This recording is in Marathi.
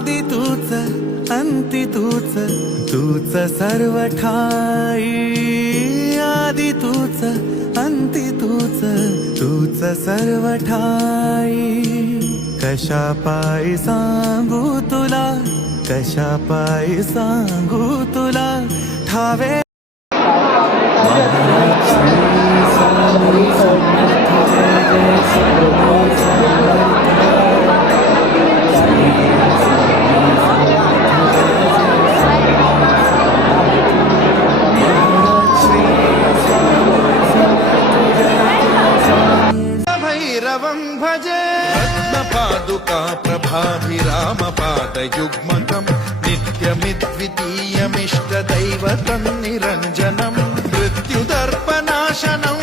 आदि तूच अंती तूच तूच सर्व ठाई आदि तूच अंती तूच तूच सर्व ठाई कशा पायी सांगू तुला कशा पायी सांगू तुला ठावे भैरवं भजे पद्मपादुका प्रभाभिरामपादयुग्मकं नित्यमिद्वितीयमिष्टदैवतं निरञ्जनं मृत्युदर्पनाशनं